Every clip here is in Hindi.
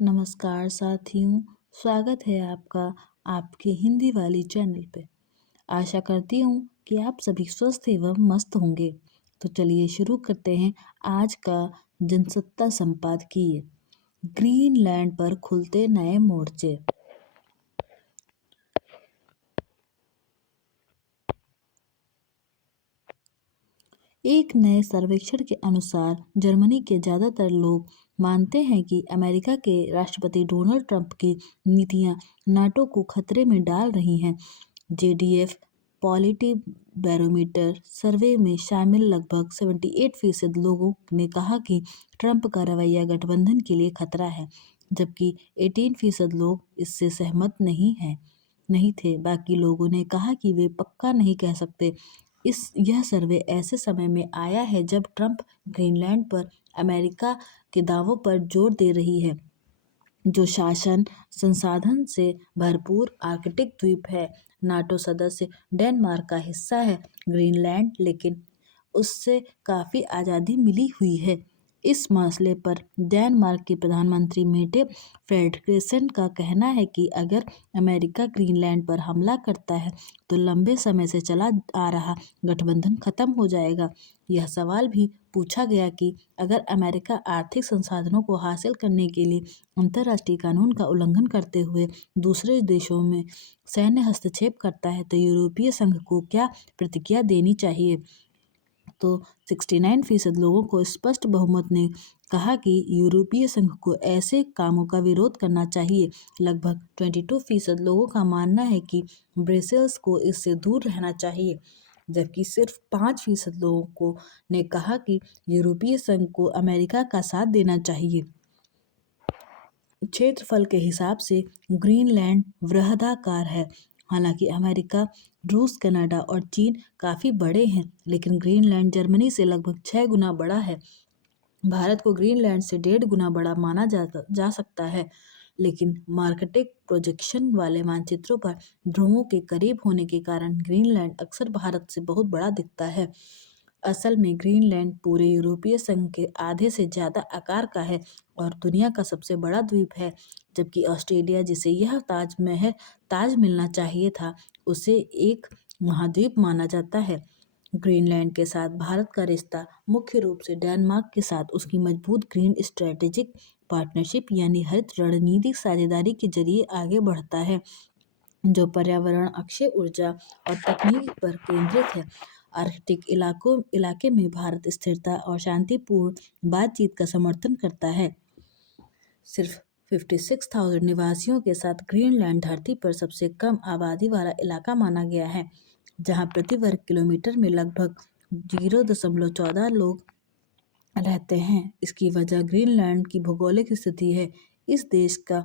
नमस्कार साथियों, स्वागत है आपका आपके हिंदी वाली चैनल पे। आशा करती हूँ कि आप सभी स्वस्थ एवं मस्त होंगे। तो चलिए शुरू करते हैं आज का जनसत्ता संपादकीय। ग्रीनलैंड पर खुलते नए मोर्चे। एक नए सर्वेक्षण के अनुसार जर्मनी के ज़्यादातर लोग मानते हैं कि अमेरिका के राष्ट्रपति डोनाल्ड ट्रंप की नीतियां नाटो को खतरे में डाल रही हैं। जेडीएफ पॉलिटी बैरोमीटर सर्वे में शामिल लगभग 78% लोगों ने कहा कि ट्रंप का रवैया गठबंधन के लिए खतरा है, जबकि 18% लोग इससे सहमत नहीं थे। बाकी लोगों ने कहा कि वे पक्का नहीं कह सकते। यह सर्वे ऐसे समय में आया है जब ट्रंप ग्रीनलैंड पर अमेरिका के दावों पर जोर दे रही है, जो शासन संसाधन से भरपूर आर्कटिक द्वीप है। नाटो सदस्य डेनमार्क का हिस्सा है ग्रीनलैंड, लेकिन उससे काफ़ी आज़ादी मिली हुई है। इस मसले पर डेनमार्क के प्रधानमंत्री मेटे फ्रेडरिक्सन का कहना है कि अगर अमेरिका ग्रीनलैंड पर हमला करता है तो लंबे समय से चला आ रहा गठबंधन खत्म हो जाएगा। यह सवाल भी पूछा गया कि अगर अमेरिका आर्थिक संसाधनों को हासिल करने के लिए अंतर्राष्ट्रीय कानून का उल्लंघन करते हुए दूसरे देशों में सैन्य हस्तक्षेप करता है तो यूरोपीय संघ को क्या प्रतिक्रिया देनी चाहिए। तो 69% लोगों को स्पष्ट बहुमत ने कहा कि यूरोपीय संघ को ऐसे कामों का विरोध करना चाहिए। लगभग 22% लोगों का मानना है कि ब्रसेल्स को इससे दूर रहना चाहिए, जबकि सिर्फ 5% लोगों ने कहा कि यूरोपीय संघ को अमेरिका का साथ देना चाहिए। क्षेत्रफल के हिसाब से ग्रीनलैंड वृहदाकार है। हालांकि अमेरिका, रूस, कनाडा और चीन काफ़ी बड़े हैं, लेकिन ग्रीनलैंड जर्मनी से लगभग 6 गुना बड़ा है। भारत को ग्रीनलैंड से 1.5 गुना बड़ा माना जा सकता है, लेकिन मार्कटिक प्रोजेक्शन वाले मानचित्रों पर ध्रुवों के करीब होने के कारण ग्रीनलैंड अक्सर भारत से बहुत बड़ा दिखता है। असल में ग्रीनलैंड पूरे यूरोपीय संघ के आधे से ज़्यादा आकार का है और दुनिया का सबसे बड़ा द्वीप है, जबकि ऑस्ट्रेलिया, जिसे यह ताज मिलना चाहिए था, उसे एक महाद्वीप माना जाता है। ग्रीनलैंड के साथ भारत का रिश्ता मुख्य रूप से डेनमार्क के साथ उसकी मजबूत ग्रीन स्ट्रेटेजिक पार्टनरशिप यानी हरित रणनीतिक साझेदारी के जरिए आगे बढ़ता है, जो पर्यावरण, अक्षय ऊर्जा और तकनीक पर केंद्रित है। आर्कटिक इलाके में भारत स्थिरता और शांतिपूर्ण बातचीत का समर्थन करता है। सिर्फ 56,000 निवासियों के साथ ग्रीनलैंड धरती पर सबसे कम आबादी वाला इलाका माना गया है, जहां प्रति वर्ग किलोमीटर में लगभग 0.14 लोग रहते हैं। इसकी वजह ग्रीनलैंड की भौगोलिक स्थिति है। इस देश का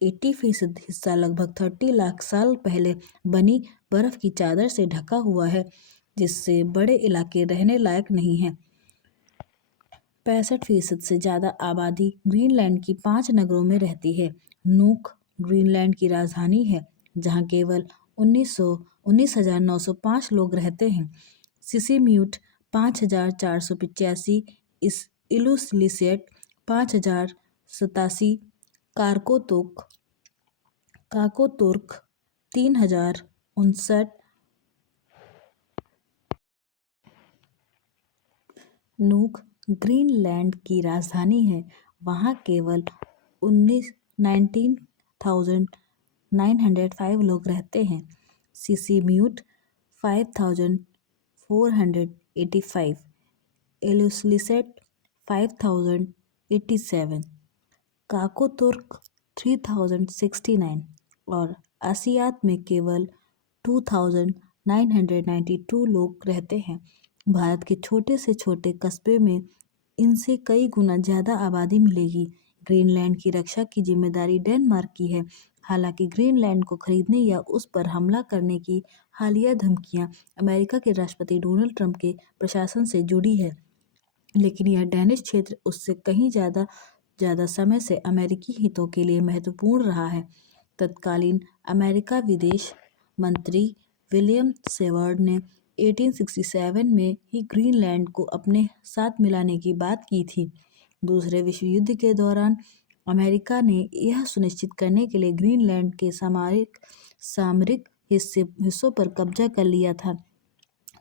80% हिस्सा लगभग 30 लाख साल पहले बनी बर्फ की चादर से ढका हुआ है, जिससे बड़े इलाके रहने लायक नहीं हैं। 65% से ज़्यादा आबादी ग्रीनलैंड की 5 नगरों में रहती है। नूक ग्रीनलैंड की राजधानी है, जहां केवल 19,905 लोग रहते हैं। सिसिम्यूट 5,485, इलुसिलेट 5,087, काकोतुर्क 3,059। नूक ग्रीनलैंड की राजधानी है, वहाँ केवल 19,905 लोग रहते हैं। सिसिम्यूट 5,485, इलुसिलेट 5,087, काकोतुर्क 3,069 और आसियात में केवल 2,992 लोग रहते हैं। भारत के छोटे से छोटे कस्बे में इनसे कई गुना ज़्यादा आबादी मिलेगी। ग्रीनलैंड की रक्षा की जिम्मेदारी डेनमार्क की है। हालांकि ग्रीनलैंड को खरीदने या उस पर हमला करने की हालिया धमकियां अमेरिका के राष्ट्रपति डोनाल्ड ट्रंप के प्रशासन से जुड़ी है, लेकिन यह डैनिश क्षेत्र उससे कहीं ज़्यादा समय से अमेरिकी हितों के लिए महत्वपूर्ण रहा है। तत्कालीन अमेरिका विदेश मंत्री विलियम सेवर्ड ने 1867 में ही ग्रीनलैंड को अपने साथ मिलाने की बात की थी। दूसरे विश्व युद्ध के दौरान अमेरिका ने यह सुनिश्चित करने के लिए ग्रीनलैंड के सामरिक हिस्सों पर कब्जा कर लिया था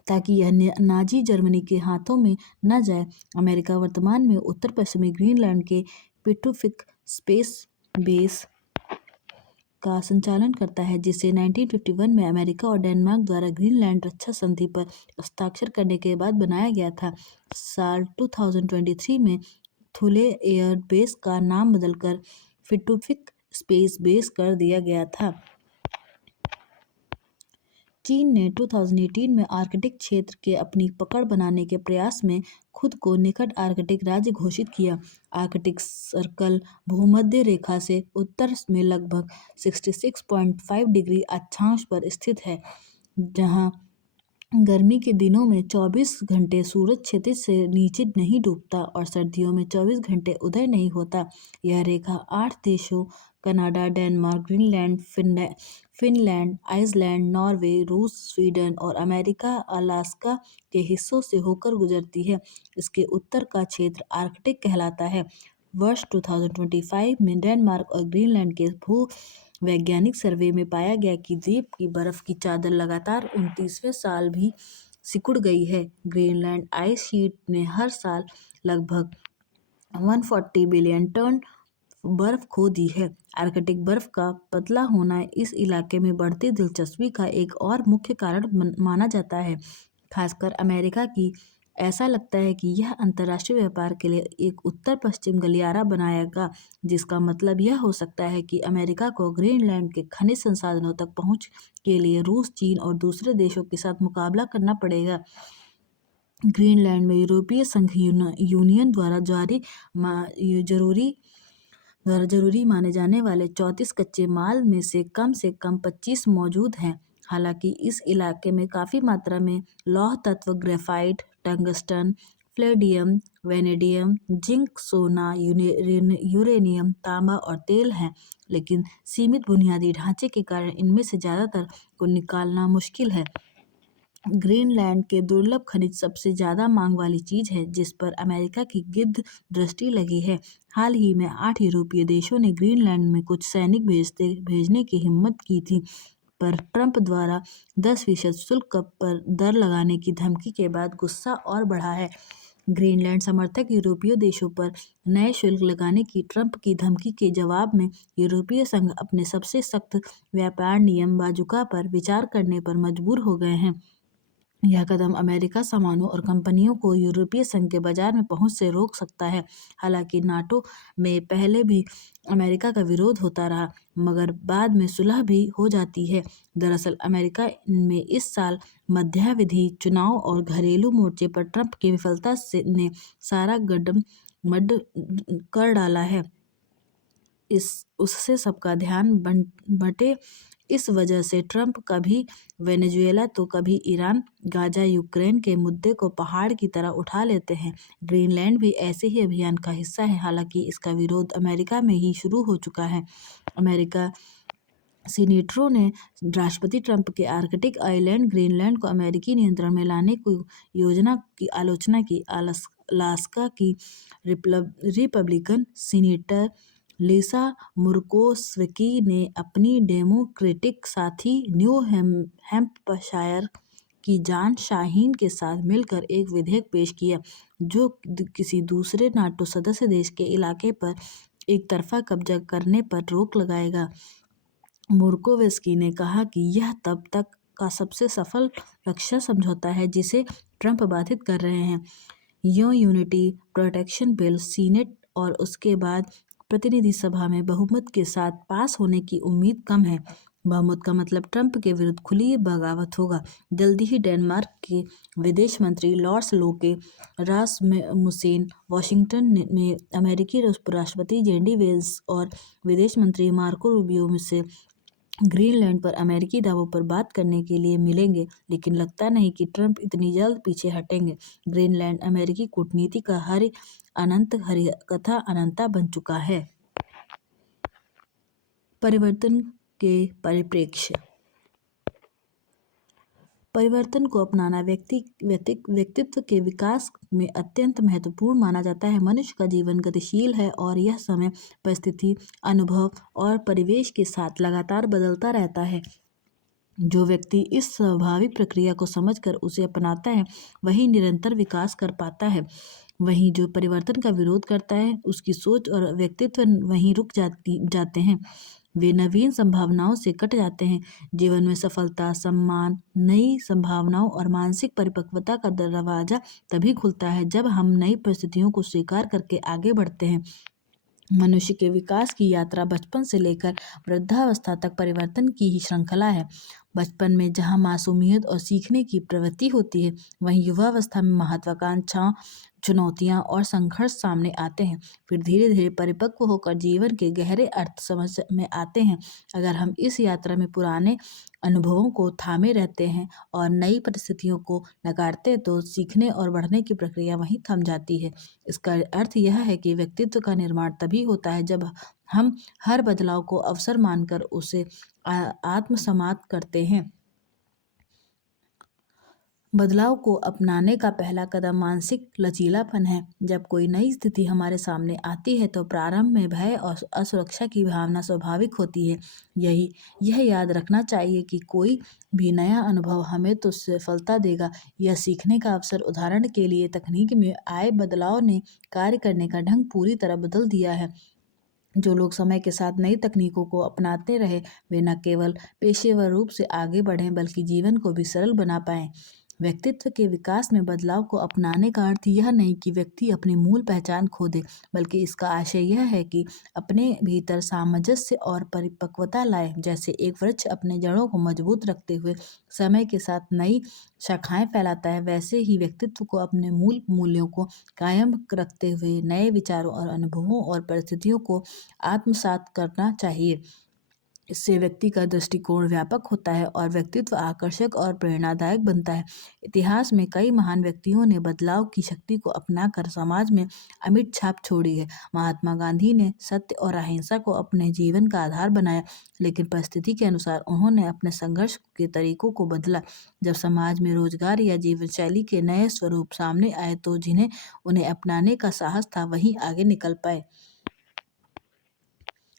ताकि यह नाजी जर्मनी के हाथों में न जाए। अमेरिका वर्तमान में उत्तर पश्चिमी ग्रीनलैंड के पेट्रोफिक स्पेस बेस का संचालन करता है, जिसे 1951 में अमेरिका और डेनमार्क द्वारा ग्रीनलैंड रक्षा संधि पर हस्ताक्षर करने के बाद बनाया गया था। साल 2023 में थुले एयर बेस का नाम बदलकर पेट्रोफिक स्पेस बेस कर दिया गया था। चीन ने 2018 में आर्कटिक क्षेत्र के अपनी पकड़ बनाने के प्रयास में खुद को निकट आर्कटिक राज्य घोषित किया। आर्कटिक सर्कल भूमध्य रेखा से उत्तर में लगभग 66.5 डिग्री अक्षांश पर स्थित है, जहां गर्मी के दिनों में 24 घंटे सूरज क्षितिज से नीचे नहीं डूबता और सर्दियों में 24 घंटे उदय नहीं होता। यह रेखा 8 देशों Canada, Denmark, Greenland, Finland, Iceland, Norway, रूस, स्वीडन और अमेरिका अलास्का के हिस्सों से होकर गुजरती है। इसके उत्तर का क्षेत्र आर्कटिक कहलाता है। वर्ष 2025 में डेनमार्क और ग्रीनलैंड के वैज्ञानिक सर्वे में पाया गया कि द्वीप की बर्फ की चादर लगातार 29वें साल भी सिकुड़ गई है। ग्रीनलैंड आइस शीट ने हर साल लगभग 140 बिलियन टन बर्फ खो दी है। आर्कटिक बर्फ का पतला होना इस इलाके में बढ़ती दिलचस्पी का एक और मुख्य कारण माना जाता है, खासकर अमेरिका की। ऐसा लगता है कि यह अंतर्राष्ट्रीय व्यापार के लिए एक उत्तर पश्चिम गलियारा बनाएगा, जिसका मतलब यह हो सकता है कि अमेरिका को ग्रीनलैंड के खनिज संसाधनों तक पहुंच के लिए रूस, चीन और दूसरे देशों के साथ मुकाबला करना पड़ेगा। ग्रीनलैंड में यूरोपीय संघ यूनियन द्वारा जरूरी माने जाने वाले 34 कच्चे माल में से कम 25 मौजूद हैं। हालांकि इस इलाके में काफ़ी मात्रा में लौह तत्व graphite, tungsten, Palladium, vanadium, zinc, सोना, यूरेनियम, तांबा और तेल हैं, लेकिन सीमित बुनियादी ढांचे के कारण इनमें से ज़्यादातर को निकालना मुश्किल है। ग्रीनलैंड के दुर्लभ खनिज सबसे ज़्यादा मांग वाली चीज़ है, जिस पर अमेरिका की गिद्ध दृष्टि लगी है। हाल ही में 8 यूरोपीय देशों ने ग्रीनलैंड में कुछ सैनिक भेजने की हिम्मत की थी, पर ट्रंप द्वारा 10% शुल्क पर दर लगाने की धमकी के बाद गुस्सा और बढ़ा है। ग्रीनलैंड समर्थक यूरोपीय देशों पर नए शुल्क लगाने की ट्रंप की धमकी के जवाब में यूरोपीय संघ अपने सबसे सख्त व्यापार नियम बाजुका पर विचार करने पर मजबूर हो गए हैं। यह कदम अमेरिका सामानों और कंपनियों को यूरोपीय संघ के बाजार में पहुंच से रोक सकता है। हालांकि नाटो में पहले भी अमेरिका का विरोध होता रहा, मगर बाद में सुलह भी हो जाती है। दरअसल अमेरिका में इस साल मध्यावधि चुनाव और घरेलू मोर्चे पर ट्रंप की विफलता ने सारा गड्ढमड कर डाला है। उससे सबका ध्यान बटे। इस वजह से ट्रंप कभी वेनेजुएला तो कभी ईरान, गाजा, यूक्रेन के मुद्दे को पहाड़ की तरह उठा लेते हैं। ग्रीनलैंड भी ऐसे ही अभियान का हिस्सा है, हालांकि इसका विरोध अमेरिका में ही शुरू हो चुका है। अमेरिका सीनेटरों ने राष्ट्रपति ट्रंप के आर्कटिक आइलैंड ग्रीनलैंड को अमेरिकी नियंत्रण में लाने की योजना की आलोचना की। अलास्का की रिपब्लिकन सीनेटर लिसा मुर्कोस्की ने अपनी डेमोक्रेटिक साथी न्यू हैम्पशायर की जॉन शाहीन के साथ मिलकर एक विधेयक पेश किया, जो किसी दूसरे नाटो सदस्य देश के इलाके पर एक तरफा कब्जा करने पर रोक लगाएगा। मुर्कोवेस्की ने कहा कि यह तब तक का सबसे सफल रक्षा समझौता है जिसे ट्रंप बाधित कर रहे हैं। यूनिटी प्रोटेक्शन बिल सीनेट और उसके बाद प्रतिनिधि सभा में बहुमत के साथ पास होने की उम्मीद कम है। बहुमत का मतलब ट्रंप के विरुद्ध खुली बगावत होगा। जल्दी ही डेनमार्क के विदेश मंत्री लॉर्स लोके रासमुसेन वाशिंगटन में अमेरिकी राष्ट्रपति जेडी वेंस और विदेश मंत्री मार्को रूबियो से ग्रीनलैंड पर अमेरिकी दावों पर बात करने के लिए मिलेंगे, लेकिन लगता नहीं कि ट्रंप इतनी जल्द पीछे हटेंगे। ग्रीनलैंड अमेरिकी कूटनीति का हरि कथा अनंता बन चुका है। परिवर्तन के परिप्रेक्ष्य। परिवर्तन को अपनाना व्यक्तित्व के विकास में अत्यंत महत्वपूर्ण माना जाता है। मनुष्य का जीवन गतिशील है और यह समय, परिस्थिति, अनुभव और परिवेश के साथ लगातार बदलता रहता है। जो व्यक्ति इस स्वाभाविक प्रक्रिया को समझकर उसे अपनाता है, वही निरंतर विकास कर पाता है। वहीं जो परिवर्तन का विरोध करता है, उसकी सोच और व्यक्तित्व वहीं रुक जाते हैं। वे नवीन संभावनाओं से कट जाते हैं। जीवन में सफलता, सम्मान, नई संभावनाओं और मानसिक परिपक्वता का दरवाजा तभी खुलता है जब हम नई परिस्थितियों को स्वीकार करके आगे बढ़ते हैं। मनुष्य के विकास की यात्रा बचपन से लेकर वृद्धावस्था तक परिवर्तन की ही श्रृंखला है। बचपन में जहाँ मासूमियत और सीखने की प्रवृत्ति होती है, वहीं युवावस्था में महत्वाकांक्षाओं, चुनौतियाँ और संघर्ष सामने आते हैं। फिर धीरे धीरे परिपक्व होकर जीवन के गहरे अर्थ समझ में आते हैं। अगर हम इस यात्रा में पुराने अनुभवों को थामे रहते हैं और नई परिस्थितियों को नकारते, तो सीखने और बढ़ने की प्रक्रिया वहीं थम जाती है। इसका अर्थ यह है कि व्यक्तित्व का निर्माण तभी होता है जब हम हर बदलाव को अवसर मानकर उसे आत्मसात करते हैं। बदलाव को अपनाने का पहला कदम मानसिक लचीलापन है। जब कोई नई स्थिति हमारे सामने आती है तो प्रारंभ में भय और असुरक्षा की भावना स्वाभाविक होती है। यह याद रखना चाहिए कि कोई भी नया अनुभव हमें तो सफलता देगा, यह सीखने का अवसर। उदाहरण के लिए, तकनीक में आए बदलाव ने कार्य करने का ढंग पूरी तरह बदल दिया है। जो लोग समय के साथ नई तकनीकों को अपनाते रहे, वे न केवल पेशेवर रूप से आगे बढ़ें बल्कि जीवन को भी सरल बना पाएं। व्यक्तित्व के विकास में बदलाव को अपनाने का अर्थ यह नहीं कि व्यक्ति अपनी मूल पहचान खो दे, बल्कि इसका आशय यह है कि अपने भीतर सामंजस्य और परिपक्वता लाए। जैसे एक वृक्ष अपने जड़ों को मजबूत रखते हुए समय के साथ नई शाखाएं फैलाता है, वैसे ही व्यक्तित्व को अपने मूल मूल्यों को कायम रखते हुए नए विचारों और अनुभवों और परिस्थितियों को आत्मसात करना चाहिए। इससे व्यक्ति का दृष्टिकोण व्यापक होता है और व्यक्तित्व आकर्षक और प्रेरणादायक बनता है। इतिहास में कई महान व्यक्तियों ने बदलाव की शक्ति को अपनाकर समाज में अमिट छाप छोड़ी है। महात्मा गांधी ने सत्य और अहिंसा को अपने जीवन का आधार बनाया, लेकिन परिस्थिति के अनुसार उन्होंने अपने संघर्ष के तरीकों को बदला। जब समाज में रोजगार या जीवन शैली के नए स्वरूप सामने आए तो जिन्हें उन्हें अपनाने का साहस था, वही आगे निकल पाए।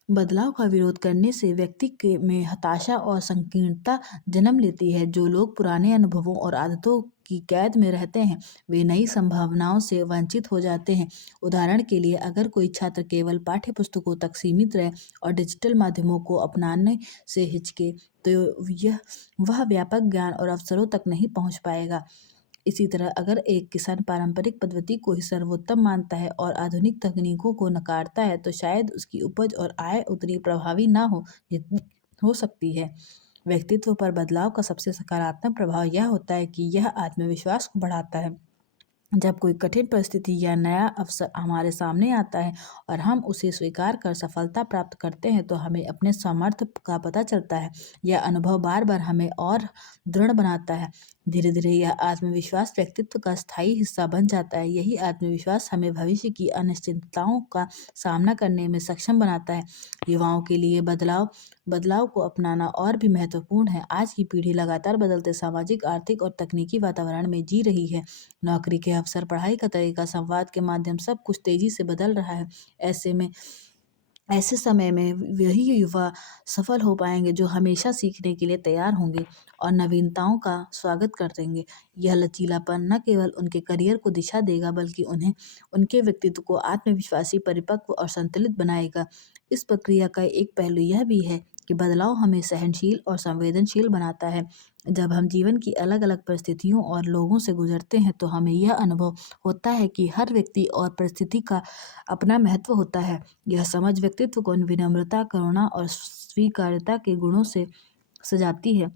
बदलाव का विरोध करने से व्यक्ति में हताशा और संकीर्णता जन्म लेती है। जो लोग पुराने अनुभवों और आदतों की कैद में रहते हैं, वे नई संभावनाओं से वंचित हो जाते हैं। उदाहरण के लिए, अगर कोई छात्र केवल पाठ्य पुस्तकों तक सीमित रहे और डिजिटल माध्यमों को अपनाने से हिचके, तो वह व्यापक ज्ञान और अवसरों तक नहीं पहुंच पाएगा। इसी तरह अगर एक किसान पारंपरिक पद्धति को ही सर्वोत्तम मानता है और आधुनिक तकनीकों को नकारता है, तो शायद उसकी उपज और आय उतनी प्रभावी ना हो जितनी हो सकती है। व्यक्तित्व पर बदलाव का सबसे सकारात्मक प्रभाव यह होता है कि यह आत्मविश्वास को बढ़ाता है। जब कोई कठिन परिस्थिति या नया अवसर हमारे सामने आता है और हम उसे स्वीकार कर सफलता प्राप्त करते हैं, तो हमें अपने सामर्थ्य का पता चलता है। यह अनुभव बार बार हमें और दृढ़ बनाता है। धीरे धीरे यह आत्मविश्वास व्यक्तित्व का स्थायी हिस्सा बन जाता है। यही आत्मविश्वास हमें भविष्य की अनिश्चितताओं का सामना करने में सक्षम बनाता है। युवाओं के लिए बदलाव को अपनाना और भी महत्वपूर्ण है। आज की पीढ़ी लगातार बदलते सामाजिक, आर्थिक और तकनीकी वातावरण में जी रही है। नौकरी के अवसर, पढ़ाई का तरीका, संवाद के माध्यम, सब कुछ तेजी से बदल रहा है। ऐसे समय में वही युवा सफल हो पाएंगे जो हमेशा सीखने के लिए तैयार होंगे और नवीनताओं का स्वागत करेंगे। यह लचीलापन न केवल उनके करियर को दिशा देगा, बल्कि उन्हें उनके व्यक्तित्व को आत्मविश्वासी, परिपक्व और संतुलित बनाएगा। इस प्रक्रिया का एक पहलू यह भी है कि बदलाव हमें सहनशील और संवेदनशील बनाता है। जब हम जीवन की अलग अलग परिस्थितियों और लोगों से गुजरते हैं, तो हमें यह अनुभव होता है कि हर व्यक्ति और परिस्थिति का अपना महत्व होता है। यह समझ व्यक्तित्व को विनम्रता, करुणा और स्वीकार्यता के गुणों से सजाती है।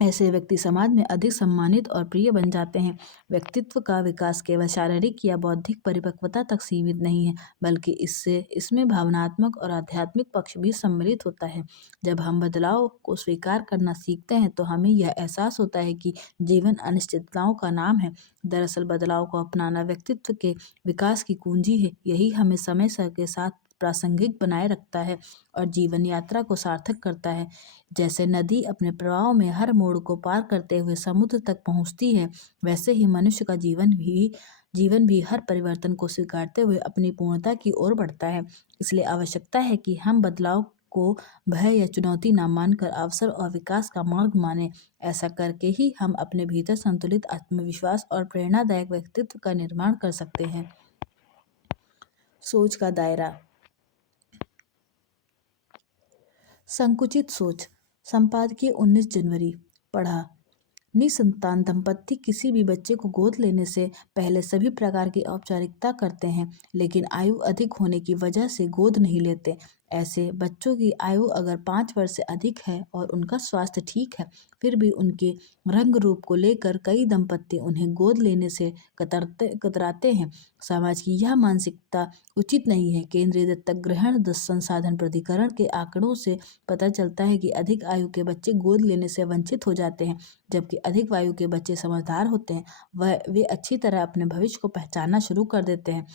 ऐसे व्यक्ति समाज में अधिक सम्मानित और प्रिय बन जाते हैं। व्यक्तित्व का विकास केवल शारीरिक या बौद्धिक परिपक्वता तक सीमित नहीं है, बल्कि इसमें भावनात्मक और आध्यात्मिक पक्ष भी सम्मिलित होता है। जब हम बदलाव को स्वीकार करना सीखते हैं, तो हमें यह एहसास होता है कि जीवन अनिश्चितताओं का नाम है। दरअसल बदलाव को अपनाना व्यक्तित्व के विकास की कुंजी है। यही हमें समय के साथ प्रासंगिक बनाए रखता है और जीवन यात्रा को सार्थक करता है। जैसे नदी अपने प्रवाह में हर मोड़ को पार करते हुए समुद्र तक पहुँचती है, वैसे ही मनुष्य का जीवन भी हर परिवर्तन को स्वीकारते हुए अपनी पूर्णता की ओर बढ़ता है। इसलिए आवश्यकता है कि हम बदलाव को भय या चुनौती न मानकर अवसर और विकास का मार्ग माने। ऐसा करके ही हम अपने भीतर संतुलित आत्मविश्वास और प्रेरणादायक व्यक्तित्व का निर्माण कर सकते हैं। सोच का दायरा। संकुचित सोच। संपादकीय 19 जनवरी। पढ़ा। निसंतान दंपत्ति किसी भी बच्चे को गोद लेने से पहले सभी प्रकार की औपचारिकता करते हैं, लेकिन आयु अधिक होने की वजह से गोद नहीं लेते। ऐसे बच्चों की आयु अगर 5 वर्ष से अधिक है और उनका स्वास्थ्य ठीक है, फिर भी उनके रंग रूप को लेकर कई दंपत्ति उन्हें गोद लेने से कतराते हैं। समाज की यह मानसिकता उचित नहीं है। केंद्रीय दत्तक ग्रहण संसाधन प्राधिकरण के आंकड़ों से पता चलता है कि अधिक आयु के बच्चे गोद लेने से वंचित हो जाते हैं, जबकि अधिक आयु के बच्चे समझदार होते हैं। वे अच्छी तरह अपने भविष्य को पहचानना शुरू कर देते हैं,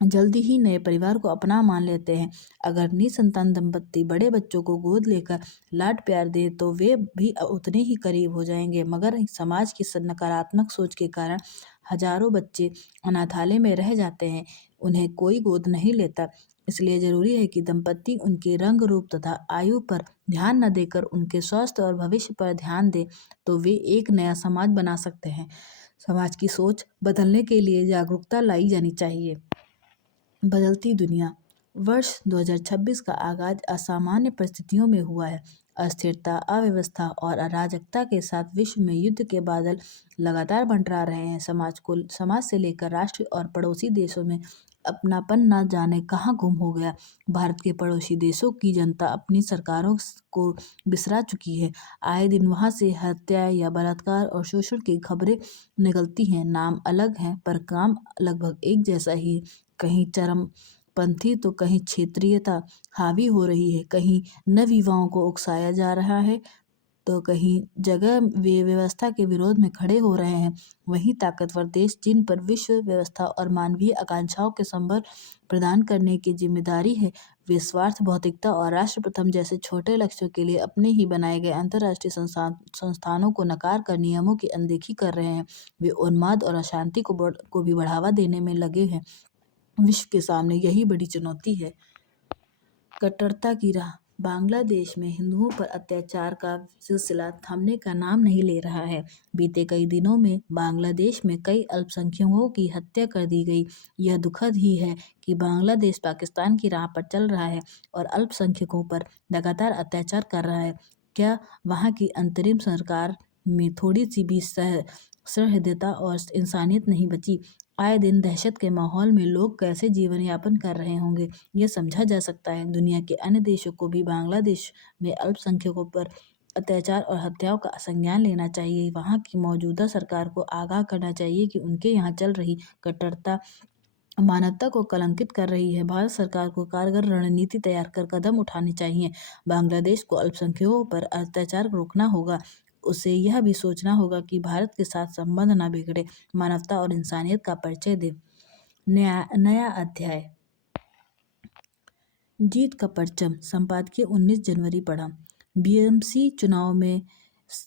जल्दी ही नए परिवार को अपना मान लेते हैं। अगर निसंतान दंपत्ति बड़े बच्चों को गोद लेकर लाड प्यार दे तो वे भी उतने ही करीब हो जाएंगे, मगर समाज की नकारात्मक सोच के कारण हजारों बच्चे अनाथालय में रह जाते हैं, उन्हें कोई गोद नहीं लेता। इसलिए जरूरी है कि दंपत्ति उनके रंग रूप तथा आयु पर ध्यान न देकर उनके स्वास्थ्य और भविष्य पर ध्यान दे, तो वे एक नया समाज बना सकते हैं। समाज की सोच बदलने के लिए जागरूकता लाई जानी चाहिए। बदलती दुनिया। वर्ष 2026 का आगाज असामान्य परिस्थितियों में हुआ है। अस्थिरता, अव्यवस्था और अराजकता के साथ विश्व में युद्ध के बादल लगातार मंडरा रहे हैं। समाज से लेकर राष्ट्र और पड़ोसी देशों में अपनापन न जाने कहाँ गुम हो गया। भारत के पड़ोसी देशों की जनता अपनी सरकारों को बिसरा चुकी है। आए दिन वहाँ से हत्या या बलात्कार और शोषण की खबरें निकलती हैं। नाम अलग हैं पर काम लगभग एक जैसा ही। कहीं चरमपंथी तो कहीं क्षेत्रीयता हावी हो रही है, कहीं नवयुवाओं को उकसाया जा रहा है तो कहीं जगह वे व्यवस्था के विरोध में खड़े हो रहे हैं। वहीं ताकतवर देश जिन पर विश्व व्यवस्था और मानवीय आकांक्षाओं के संबल प्रदान करने की जिम्मेदारी है, वे स्वार्थ, भौतिकता और राष्ट्र प्रथम जैसे छोटे लक्ष्यों के लिए अपने ही बनाए गए अंतर्राष्ट्रीय संस्थानों को नकार कर नियमों की अनदेखी कर रहे हैं। वे उन्माद और अशांति को भी बढ़ावा देने में लगे हैं। विश्व के सामने यही बड़ी चुनौती है। कट्टरता की राह। बांग्लादेश में हिंदुओं पर अत्याचार का सिलसिला थमने का नाम नहीं ले रहा है। बीते कई दिनों में बांग्लादेश में कई अल्पसंख्यकों की हत्या कर दी गई। यह दुखद ही है कि बांग्लादेश पाकिस्तान की राह पर चल रहा है और अल्पसंख्यकों पर लगातार अत्याचार कर रहा है। क्या वहाँ की अंतरिम सरकार में थोड़ी सी भी सहृदयता और इंसानियत नहीं बची? आए दिन दहशत के माहौल में लोग कैसे जीवन यापन कर रहे होंगे, यह समझा जा सकता है। दुनिया के अन्य देशों को भी बांग्लादेश में अल्पसंख्यकों पर अत्याचार और हत्याओं का संज्ञान लेना चाहिए। वहाँ की मौजूदा सरकार को आगाह करना चाहिए कि उनके यहाँ चल रही कट्टरता मानवता को कलंकित कर रही है। भारत सरकार को कारगर रणनीति तैयार कर कदम उठाने चाहिए। बांग्लादेश को अल्पसंख्यकों पर अत्याचार रोकना होगा। उसे यह भी सोचना होगा कि भारत के साथ संबंध न बिगड़े, मानवता और इंसानियत का परिचय दे। नया अध्याय। जीत का परचम। संपादकीय 19 जनवरी। पढ़ा। बीएमसी चुनाव में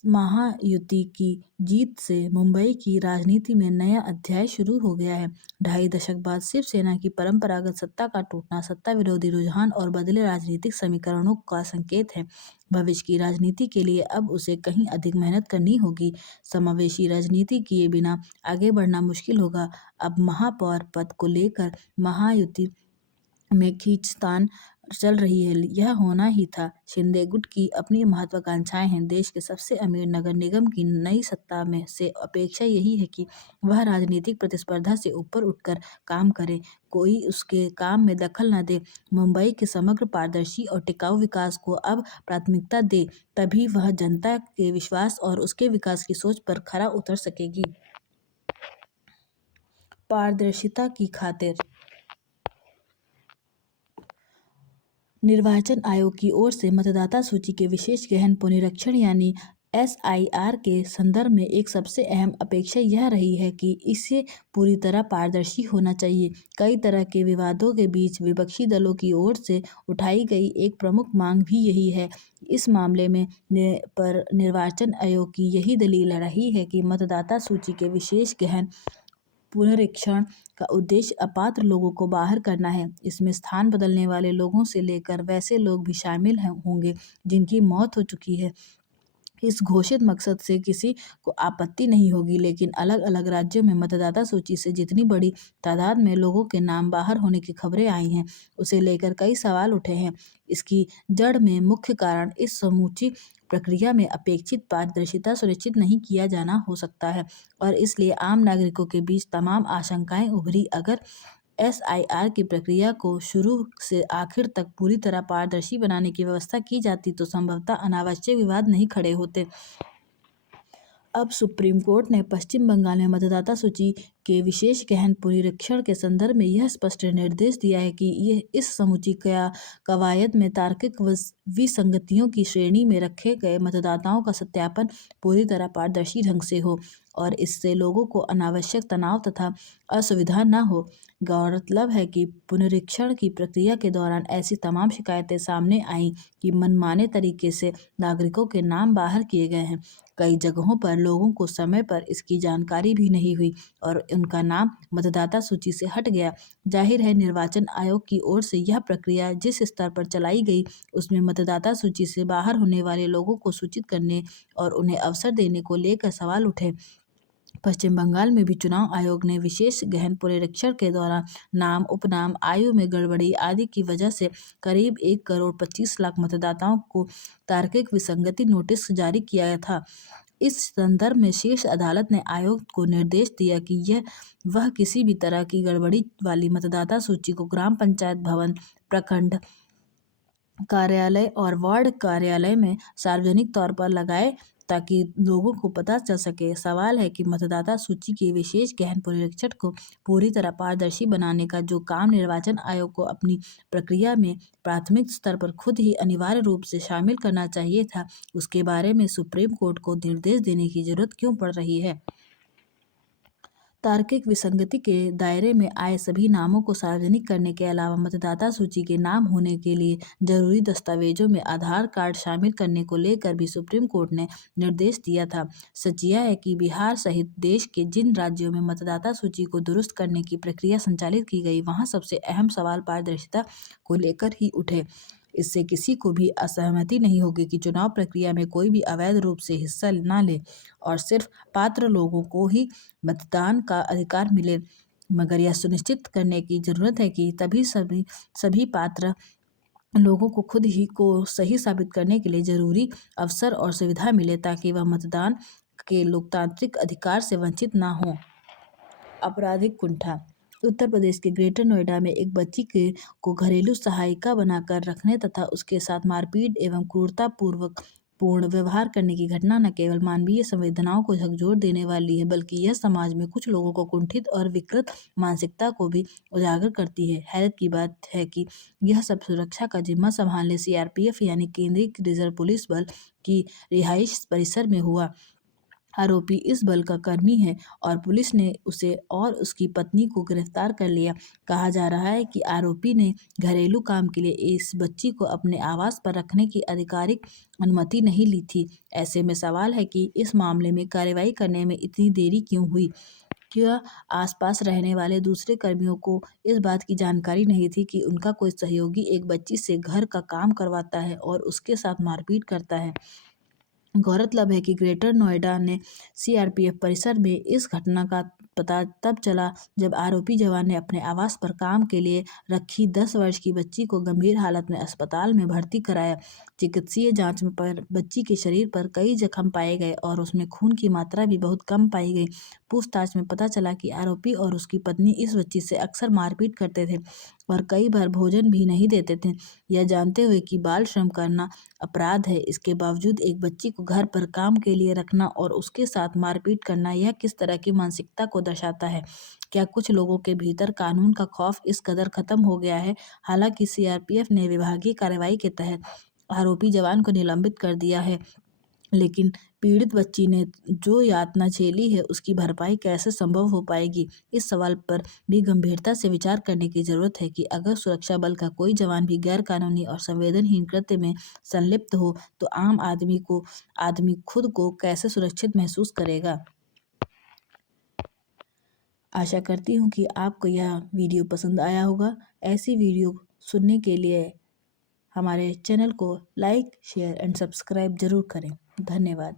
महायुति की जीत से मुंबई की राजनीति में नया अध्याय शुरू हो गया है। 2.5 दशक बाद शिवसेना की परंपरागत सत्ता का टूटना सत्ता विरोधी रुझान और बदले राजनीतिक समीकरणों का संकेत है। भविष्य की राजनीति के लिए अब उसे कहीं अधिक मेहनत करनी होगी। समावेशी राजनीति किए बिना आगे बढ़ना मुश्किल होगा। अब महापौर पद को लेकर महायुति में खींचतान चल रही है। यह होना ही था। शिंदे गुट की अपनी महत्वाकांक्षाएं हैं। देश के सबसे अमीर नगर निगम की नई सत्ता में से अपेक्षा यही है कि वह राजनीतिक प्रतिस्पर्धा से ऊपर उठकर काम करे, कोई उसके काम में दखल न दे। मुंबई के समग्र, पारदर्शी और टिकाऊ विकास को अब प्राथमिकता दे, तभी वह जनता के विश्वास और उसके विकास की सोच पर खरा उतर सकेगी। पारदर्शिता की खातिर निर्वाचन आयोग की ओर से मतदाता सूची के विशेष गहन पुनरीक्षण यानी SIR के संदर्भ में एक सबसे अहम अपेक्षा यह रही है कि इसे पूरी तरह पारदर्शी होना चाहिए। कई तरह के विवादों के बीच विपक्षी दलों की ओर से उठाई गई एक प्रमुख मांग भी यही है। इस मामले में पर निर्वाचन आयोग की यही दलील रही है कि मतदाता सूची के विशेष गहन पुनरीक्षण का उद्देश्य अपात्र लोगों को बाहर करना है। इसमें स्थान बदलने वाले लोगों से लेकर वैसे लोग भी शामिल होंगे जिनकी मौत हो चुकी है। इस घोषित मकसद से किसी को आपत्ति नहीं होगी, लेकिन अलग अलग राज्यों में मतदाता सूची से जितनी बड़ी तादाद में लोगों के नाम बाहर होने की खबरें आई हैं, उसे लेकर कई सवाल उठे हैं। इसकी जड़ में मुख्य कारण इस समूची प्रक्रिया में अपेक्षित पारदर्शिता सुनिश्चित नहीं किया जाना हो सकता है, और इसलिए आम नागरिकों के बीच तमाम आशंकाएं उभरी। अगर SIR की प्रक्रिया को शुरू से आखिर तक पूरी तरह पारदर्शी बनाने की व्यवस्था की जाती तो संभवतः अनावश्यक विवाद नहीं खड़े होते। अब सुप्रीम कोर्ट ने पश्चिम बंगाल में मतदाता सूची के विशेष गहन पुनरीक्षण के संदर्भ में यह स्पष्ट निर्देश दिया है कि यह इस समूची कवायद में तार्किक विसंगतियों की श्रेणी में रखे गए मतदाताओं का सत्यापन पूरी तरह पारदर्शी ढंग से हो और इससे लोगों को अनावश्यक तनाव तथा असुविधा न हो। गौरतलब है कि पुनरीक्षण की प्रक्रिया के दौरान ऐसी तमाम शिकायतें सामने आईं कि मनमाने तरीके से नागरिकों के नाम बाहर किए गए हैं। कई जगहों पर लोगों को समय पर इसकी जानकारी भी नहीं हुई और उनका नाम मतदाता सूची से हट गया। जाहिर है, निर्वाचन आयोग की ओर से यह प्रक्रिया जिस स्तर पर चलाई गई, उसमें मतदाता सूची से बाहर होने वाले लोगों को सूचित करने और उन्हें अवसर देने को लेकर सवाल उठे। पश्चिम बंगाल में भी चुनाव आयोग ने विशेष गहन पुनरीक्षण के दौरान नाम, उपनाम, आयु में गड़बड़ी आदि की वजह से करीब 1,25,00,000 मतदाताओं को तार्किक विसंगति नोटिस जारी किया था। इस संदर्भ में शीर्ष अदालत ने आयोग को निर्देश दिया कि वह किसी भी तरह की गड़बड़ी वाली मतदाता सूची को ग्राम पंचायत भवन, प्रखंड कार्यालय और वार्ड कार्यालय में सार्वजनिक तौर पर लगाए ताकि लोगों को पता चल सके। सवाल है कि मतदाता सूची के विशेष गहन पुनरीक्षण को पूरी तरह पारदर्शी बनाने का जो काम निर्वाचन आयोग को अपनी प्रक्रिया में प्राथमिक स्तर पर खुद ही अनिवार्य रूप से शामिल करना चाहिए था, उसके बारे में सुप्रीम कोर्ट को निर्देश देने की जरूरत क्यों पड़ रही है। तार्किक विसंगति के दायरे में आए सभी नामों को सार्वजनिक करने के अलावा मतदाता सूची के नाम होने के लिए जरूरी दस्तावेजों में आधार कार्ड शामिल करने को लेकर भी सुप्रीम कोर्ट ने निर्देश दिया था। सच यह है कि बिहार सहित देश के जिन राज्यों में मतदाता सूची को दुरुस्त करने की प्रक्रिया संचालित की गई, वहां सबसे अहम सवाल पारदर्शिता को लेकर ही उठे। इससे किसी को भी असहमति नहीं होगी कि चुनाव प्रक्रिया में कोई भी अवैध रूप से हिस्सा न ले और सिर्फ पात्र लोगों को ही मतदान का अधिकार मिले, मगर यह सुनिश्चित करने की जरूरत है कि सभी पात्र लोगों को खुद ही को सही साबित करने के लिए जरूरी अवसर और सुविधा मिले ताकि वह मतदान के लोकतांत्रिक अधिकार से वंचित ना हो। आपराधिक कुंठा। उत्तर प्रदेश के ग्रेटर नोएडा में एक बच्ची को घरेलू सहायिका बनाकर रखने तथा उसके साथ मारपीट एवं क्रूरतापूर्ण व्यवहार करने की घटना न केवल मानवीय संवेदनाओं को झकझोर देने वाली है, बल्कि यह समाज में कुछ लोगों को कुंठित और विकृत मानसिकता को भी उजागर करती है। हैरत की बात है कि यह सब सुरक्षा का जिम्मा संभालने CRPF यानी केंद्रीय रिजर्व पुलिस बल की रिहाइश परिसर में हुआ। आरोपी इस बल का कर्मी है और पुलिस ने उसे और उसकी पत्नी को गिरफ्तार कर लिया। कहा जा रहा है कि आरोपी ने घरेलू काम के लिए इस बच्ची को अपने आवास पर रखने की आधिकारिक अनुमति नहीं ली थी। ऐसे में सवाल है कि इस मामले में कार्रवाई करने में इतनी देरी क्यों हुई। क्या आसपास रहने वाले दूसरे कर्मियों को इस बात की जानकारी नहीं थी कि उनका कोई सहयोगी एक बच्ची से घर का काम करवाता है और उसके साथ मारपीट करता है। गौरतलब है कि ग्रेटर नोएडा ने CRPF परिसर में इस घटना का पता तब चला जब आरोपी जवान ने अपने आवास पर काम के लिए रखी 10 वर्ष की बच्ची को गंभीर हालत में अस्पताल में भर्ती कराया। चिकित्सीय जांच में पर बच्ची के शरीर पर कई जख्म पाए गए और उसमें खून की मात्रा भी बहुत कम पाई गई। पूछताछ में पता चला कि आरोपी और उसकी पत्नी इस बच्ची से अक्सर मारपीट करते थे और कई बार भोजन भी नहीं देते थे। यह जानते हुए कि बाल श्रम करना अपराध है, इसके बावजूद एक बच्ची को घर पर काम के लिए रखना और उसके साथ मारपीट करना, यह किस तरह की मानसिकता को दर्शाता है। क्या कुछ लोगों के भीतर कानून का खौफ इस कदर खत्म हो गया है। हालांकि CRPF ने विभागीय कार्रवाई के तहत आरोपी जवान को निलंबित कर दिया है, लेकिन पीड़ित बच्ची ने जो यातना झेली है उसकी भरपाई कैसे संभव हो पाएगी? इस सवाल पर भी गंभीरता से विचार करने की जरूरत है कि अगर सुरक्षा बल का कोई जवान भी गैर कानूनी और संवेदनहीन कृत्य में संलिप्त हो तो आम आदमी खुद को कैसे सुरक्षित महसूस करेगा। आशा करती हूँ कि आपको यह वीडियो पसंद आया होगा। ऐसी वीडियो सुनने के लिए हमारे चैनल को लाइक, शेयर एंड सब्सक्राइब जरूर करें। धन्यवाद।